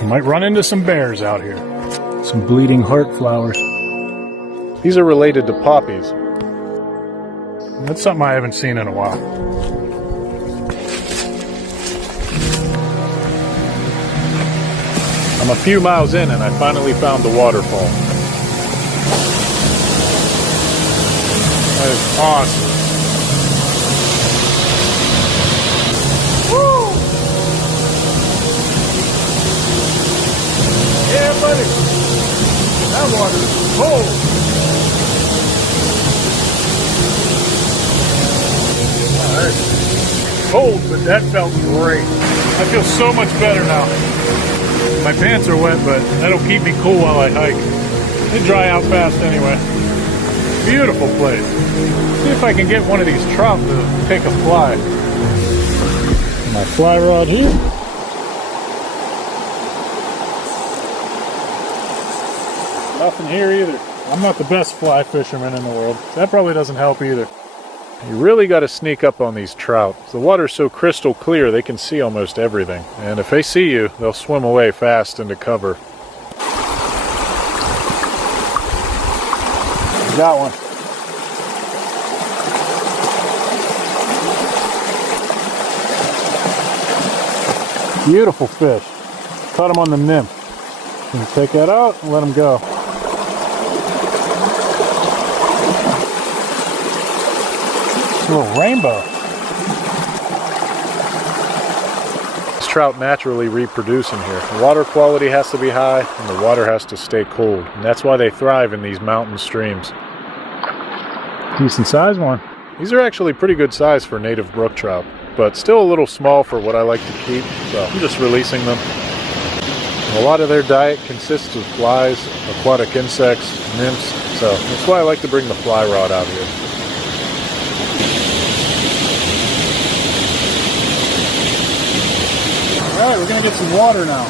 You might run into some bears out here. Some bleeding heart flowers. These are related to poppies. That's something I haven't seen in a while. I'm a few miles in and I finally found the waterfall. That is awesome. Woo! Yeah, buddy. That water is cold. Alright. Cold, but that felt great. I feel so much better now. My pants are wet, but that'll keep me cool while I hike. They dry out fast anyway. Beautiful place. See if I can get one of these trout to take a fly. My fly rod here. Nothing here either. I'm not the best fly fisherman in the world. That probably doesn't help either. You really got to sneak up on these trout. The water's so crystal clear they can see almost everything. And if they see you, they'll swim away fast into cover. Got one. Beautiful fish. Caught him on the nymph. Can you take that out and let him go? A little rainbow. These trout naturally reproduce in here. The water quality has to be high and the water has to stay cold. And that's why they thrive in these mountain streams. Decent size one. These are actually pretty good size for native brook trout, but still a little small for what I like to keep, so I'm just releasing them. A lot of their diet consists of flies, aquatic insects, nymphs, so that's why I like to bring the fly rod out here. Alright, we're going to get some water now.